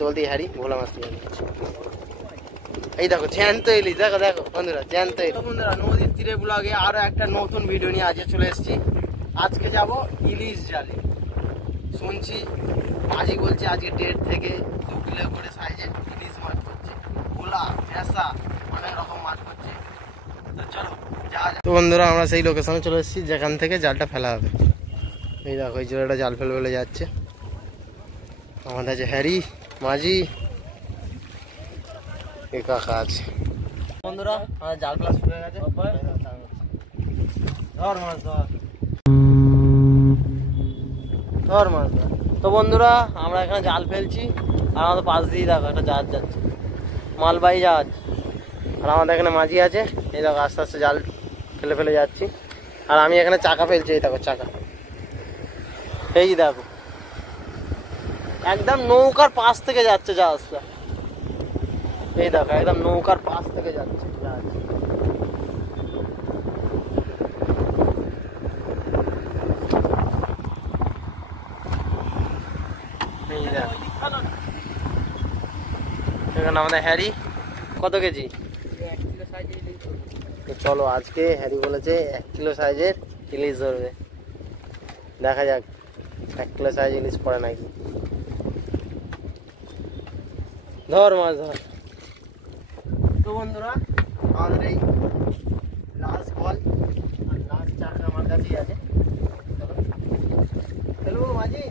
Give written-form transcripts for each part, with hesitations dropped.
বলতে বলতে হ্যারি ভোলা মাছ নিয়ে যাচ্ছে। এই দেখো জ্যান্ত ইলিশ, দেখো দেখো বন্ধুরা জ্যান্ত ইলিশ। বন্ধুরা নদীর তীরে ব্লগে আরো একটা নতুন ভিডিও নিয়ে আজকে চলে এসেছি। আজকে যাব ইলিশ জালে। শুনছি মাঝি বলছে আজকে 1.5 থেকে 2 কিলো করে সাইজের ইলিশ মাছ করছে, ভোলা ভেসা অনেক রকম মাছ করছে। তো চলো যা। তো বন্ধুরা আমরা সেই লোকেশনে চলে এসেছি যেখান থেকে জালটা ফেলা হবে। এই দেখো এই জোড়াটা জাল ফেলে ফেলে যাচ্ছে। আমাদের আছে হ্যারি, মাঝি, এই কাকা আছে। বন্ধুরা আমাদের জাল ফেলা শুরু হয়ে গেছে। ধর মাছ ধর, ধর মাছ ধর। তো বন্ধুরা আমরা এখানে জাল ফেলছি আর আমাদের পাশ দিয়ে দেখো একটা জাহাজ যাচ্ছে, মালবাহী জাহাজ। আর আমাদের এখানে মাঝি আছে। এই দেখো আস্তে আস্তে জাল ফেলে ফেলে যাচ্ছি। আর আমি এখানে চাকা ফেলছি, এই দেখো চাকা। এই দেখো একদম নৌকার পাশ থেকে যাচ্ছে জাহাজটা। এই দেখো একদম নৌকার পাশ থেকে যাচ্ছে জাহাজ। এই দেখো এখানে আমাদের হ্যারি। কত কেজি? 1 কিলো সাইজের ইলিশ ধরবে। তো চলো আজকে হ্যারি বলেছে 1 কিলো সাইজের ইলিশ ধরবে। দেখা যাক 1 কিলো সাইজ ইলিশ পড়ে নাকি। ধর মাছ ধর। তো বন্ধুরা আমাদের এই লাস্ট বল আর লাস্ট চাকা আমার কাছেই আছে। চলো মাঝি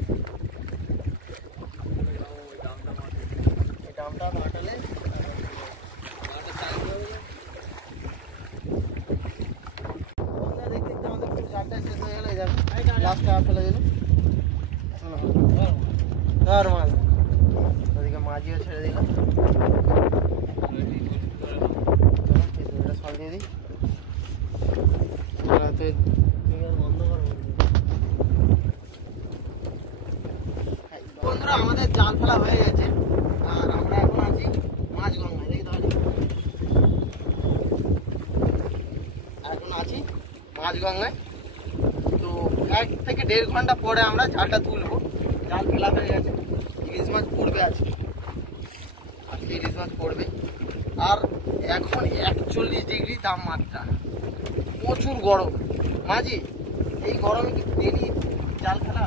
দামটা কাটালে দেখতে দেখতে আমাদের পুরো চারটা শেষ হয়ে গেল। লাস্ট চাকা ফেলে দিল। ধর মাছ। ওদিকে মাঝিও ছেড়ে দিলাম। সল দিয়ে দিই। বন্ধুরা আমাদের জাল ফেলা হয়ে গেছে আর আমরা এখন আছি মাঝগঙ্গায়। দেখি তাহলে এখন আছি মাঝগঙ্গায়। তো 1 থেকে 1.5 ঘন্টা পরে আমরা জালটা তুলবো। জাল ফেলা হয়ে গেছে। ইলিশ মাছ পড়বে আজকে, আজকে ইলিশ মাছ পড়বে। আর এখন 41 ডিগ্রি তাপমাত্রা, প্রচুর গরম। মাঝি এই গরমে কি ডেলি জাল ফেলা?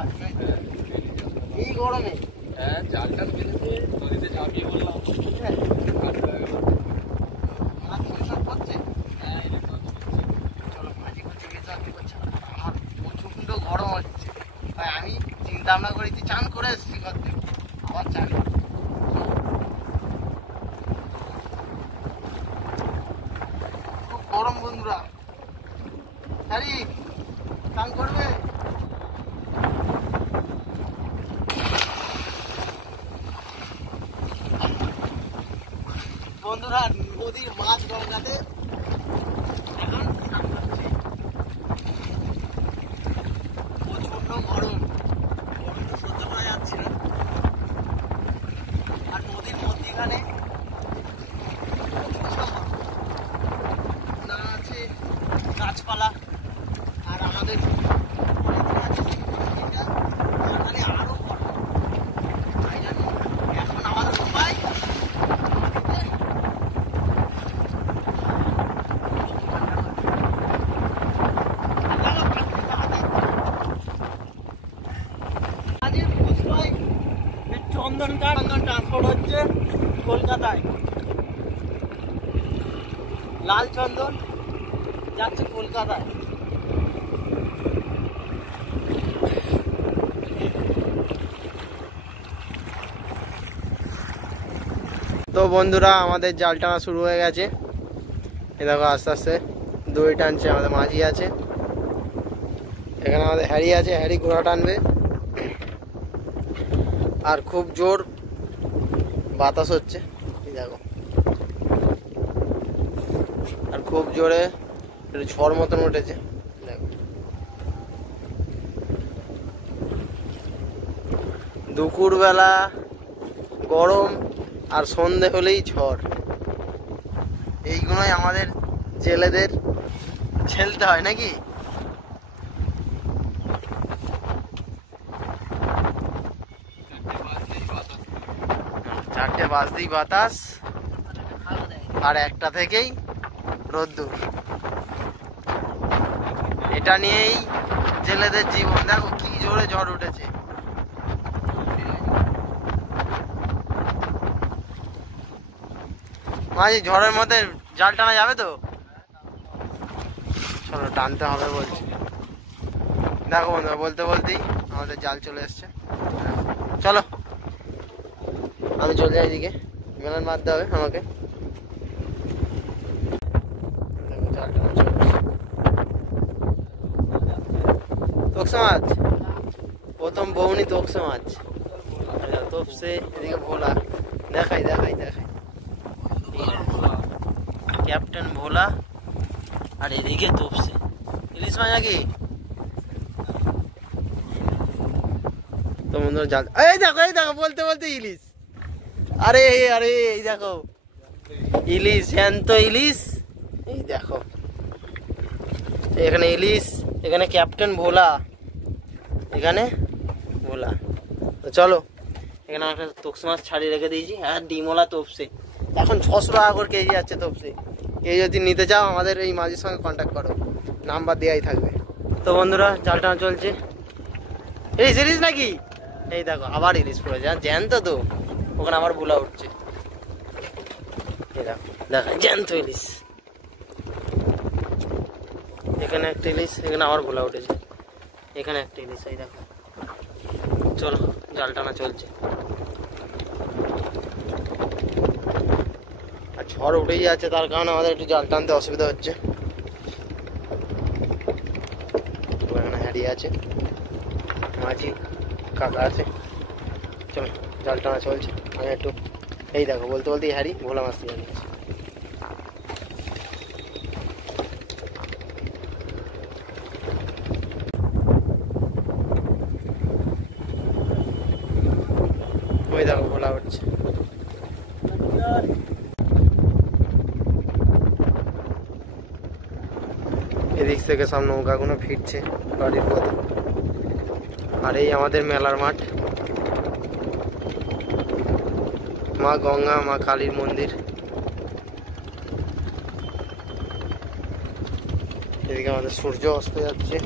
এই গরমে জালটা ফেলেছে নদীতে ঝাঁপিয়ে পড়লাম। মাছ ইলিশ করছে। চলো মাঝি করছে, করছে। আমার প্রচন্ড গরম হচ্ছে, তাই আমি চিন্তা ভাবনা করেছি চান করে এসেছি ঘর থেকে, আবার চান। খুব গরম বন্ধুরা। হ্যারি চান করবে? বন্ধুরা নদীর মাছ গঙ্গাতে এখন স্নান করছে। প্রচন্ড গরম, গরম তো সহ্য করা যাচ্ছে না। আর নদীর মধ্যিখানে না আছে গাছপালা। আর আমাদের আরো গরম। এখন আমাদের উপায় চন্দন ট্রান্সপোর্ট হচ্ছে কলকাতায়। লাল চন্দন যাচ্ছে কলকাতায়। তো বন্ধুরা আমাদের জাল টানা শুরু হয়ে গেছে। এ দেখো আস্তে আস্তে দড়ি টানছে। আমাদের মাঝি আছে, এখানে আমাদের হ্যারি আছে। হ্যারি ঘোড়া টানবে। আর খুব জোর বাতাস হচ্ছে, এই দেখো। আর খুব জোরে একটু ঝড় মতন উঠেছে, দেখো। দুপুরবেলা গরম আর সন্ধে হলেই ঝড়। এইগুলোই আমাদের জেলেদের ঝেলতে হয় নাকি। চারটে বাজতেই বাতাস, আর একটা থেকেই রোদ্দুর। এটা নিয়েই জেলেদের জীবন। দেখো কি জোরে ঝড় উঠেছে। মাঝি ঝড়ের মধ্যে জাল টানা যাবে তো? চলো টানতে হবে বলছি। দেখো বন্ধুরা, বলতে বলতেই আমাদের জাল চলে এসছে। চলো আমি চলে যাই এদিকে, মেলান বাঁধতে হবে আমাকে। তোকসা মাছ, প্রথম বউনি তোকসা মাছ তোপসে। এদিকে ভোলা, দেখাই দেখাই দেখাই, ক্যাপ্টেন ভোলা, আর এদিকে তোপসে। ইলিশ মাছ নাকি? তো বন্ধুরা জাল, এই দেখো এই দেখো, বলতে বলতে ইলিশ। আরে আরে এই দেখো ইলিশ, জ্যান্ত ইলিশ। এই দেখো এখানে ইলিশ, এখানে ক্যাপ্টেন ভোলা, এখানে ভোলা। তো চলো, এখানে একটা তোপসে মাছ ছাড়িয়ে রেখে দিয়েছি, আর ডিমওয়ালা তোপসে এখন 600 টাকা করে কেজি যাচ্ছে তোপসে। কেউ যদি নিতে চাও আমাদের এই মাঝির সঙ্গে কন্ট্যাক্ট করো, নাম্বার দেওয়াই থাকবে। তো বন্ধুরা জাল টানা চলছে। ইলিশ ইলিশ নাকি? এই দেখো আবার ইলিশ পড়েছে, আর জ্যান্ত তো, ওখানে আবার ভোলা উঠছে। এই দেখো দেখা জ্যান্ত ইলিশ, এখানে একটা ইলিশ, এখানে আবার ভোলা উঠেছে, এখানে একটা ইলিশ। এই দেখো, চলো জাল টানা চলছে। আর ঝড় উঠেই যাচ্ছে, তার কারণে আমাদের একটু জাল টানতে অসুবিধা হচ্ছে। এখানে হারিয়ে আছে, মাঝি কাকা আছে। চলো জাল টানা চলছে। আমি একটু, এই দেখো বলতে বলতেই হারি ভোলা মাছ দিয়ে নিয়েছি। ওই দেখো ভোলা উঠছে। এদিক থেকে সব নৌকাগুলো ফিরছে বাড়ির পথে। আর এই আমাদের মেলার মাঠ, মা গঙ্গা মা কালীর মন্দির। এদিকে আমাদের সূর্য অস্ত যাচ্ছে।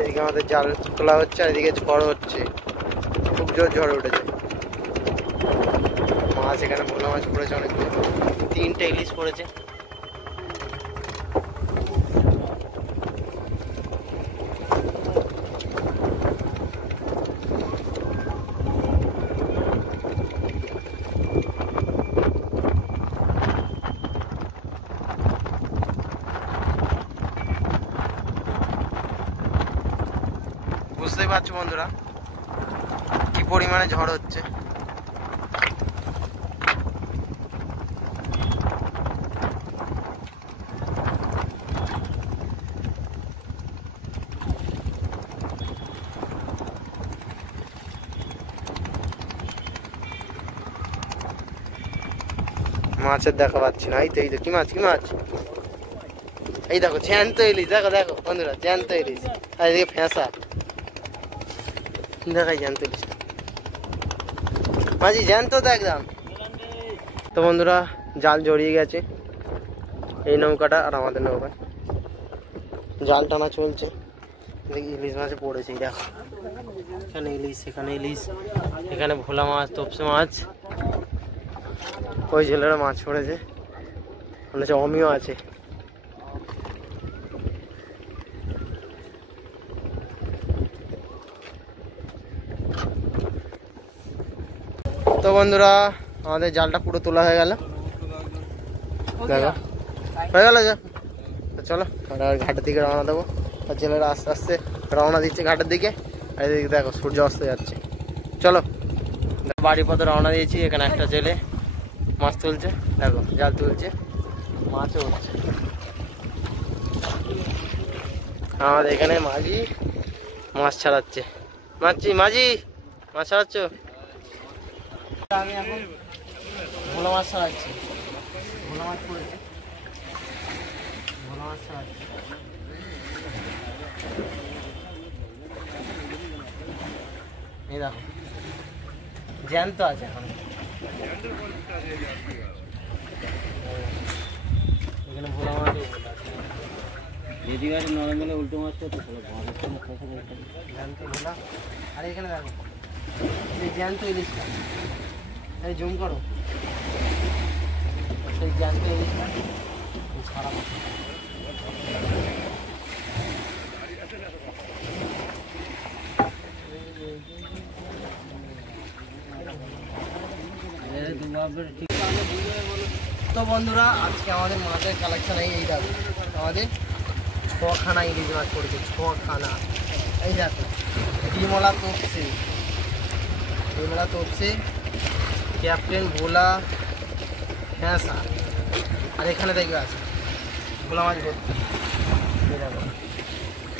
এদিকে আমাদের জাল তোলা হচ্ছে, আর এদিকে ঝড় হচ্ছে, খুব জোর ঝড় উঠেছে। মাছ এখানে ভোলা মাছ পড়েছে অনেকগুলো, 3টে ইলিশ পড়েছে। বুঝতেই পারছো বন্ধুরা কি পরিমাণে ঝড় হচ্ছে। মাছের দেখা পাচ্ছি না। এই তো এই তো, কি মাছ কি মাছ? এই দেখো জ্যান্ত ইলিশ, দেখো দেখো বন্ধুরা জ্যান্ত ইলিশ। আর এদিকে ফেঁসা, দেখাই জ্যান্ত ইলিশ মাঝি, জ্যান্ত তো একদম। তো বন্ধুরা জাল জড়িয়ে গেছে এই নৌকাটা আর আমাদের নৌকা, জাল টানা চলছে। দেখি ইলিশ মাছ পড়েছে, দেখো এখানে ইলিশ, এখানে ইলিশ, এখানে ভোলা মাছ তোপসে মাছ। ওই জেলেরা মাছ পড়েছে, মনে হচ্ছে অমিও আছে। তো বন্ধুরা আমাদের জালটা পুরো তোলা হয়ে গেল, দেখো হয়ে গেল যা। চলো আমরা ঘাটের দিকে রওনা দেবো। আর জেলেরা আস্তে আস্তে রওনা দিচ্ছে ঘাটের দিকে। আর এদিকে দেখো সূর্য অস্ত যাচ্ছে। চলো বাড়ির পথে রওনা দিয়েছি। এখানে একটা জেলে মাছ তুলছে, দেখো জাল তুলছে, মাছও উঠছে। আমাদের এখানে মাঝি মাছ ছাড়াচ্ছে। মাঝি মাছ ছাড়াচ্ছ? আমি এখন ভোলা মাছ ছাড়াচ্ছি, ভোলা মাছ পড়েছে, ভোলা মাছ ছাড়াচ্ছি। এই দেখো জ্যান্ত আছে এখন। এখানে ভোলা মাছ দিদি গাড়ি নরমালে উল্টো মাছটা তো জ্যান্ত ভোলা। আর এখানে দেখো এই জ্যান্ত ইলিশটা, এই জুম করো, সেই জ্যান্ত ইলিশটা খারাপ। তো বন্ধুরা আজকে আমাদের মাছের কালেকশন এই দেখো, আমাদের 6খানা ইলিশ মাছ পড়েছে, 6খানা। এই দেখো ডিমলা তপসে, ক্যাপ্টেন ভোলা, হ্যাঁসা। আর এখানে দেখবে আছে ভোলা মাছ ভর্তি। এই দেখো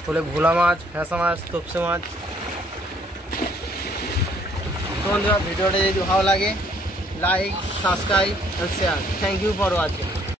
বলে ভোলা মাছ, হ্যাঁসা মাছ, তপসে মাছ। তো বন্ধুরা ভিডিওটা যদি ভালো লাগে, like, subscribe and share. Thank you for watching.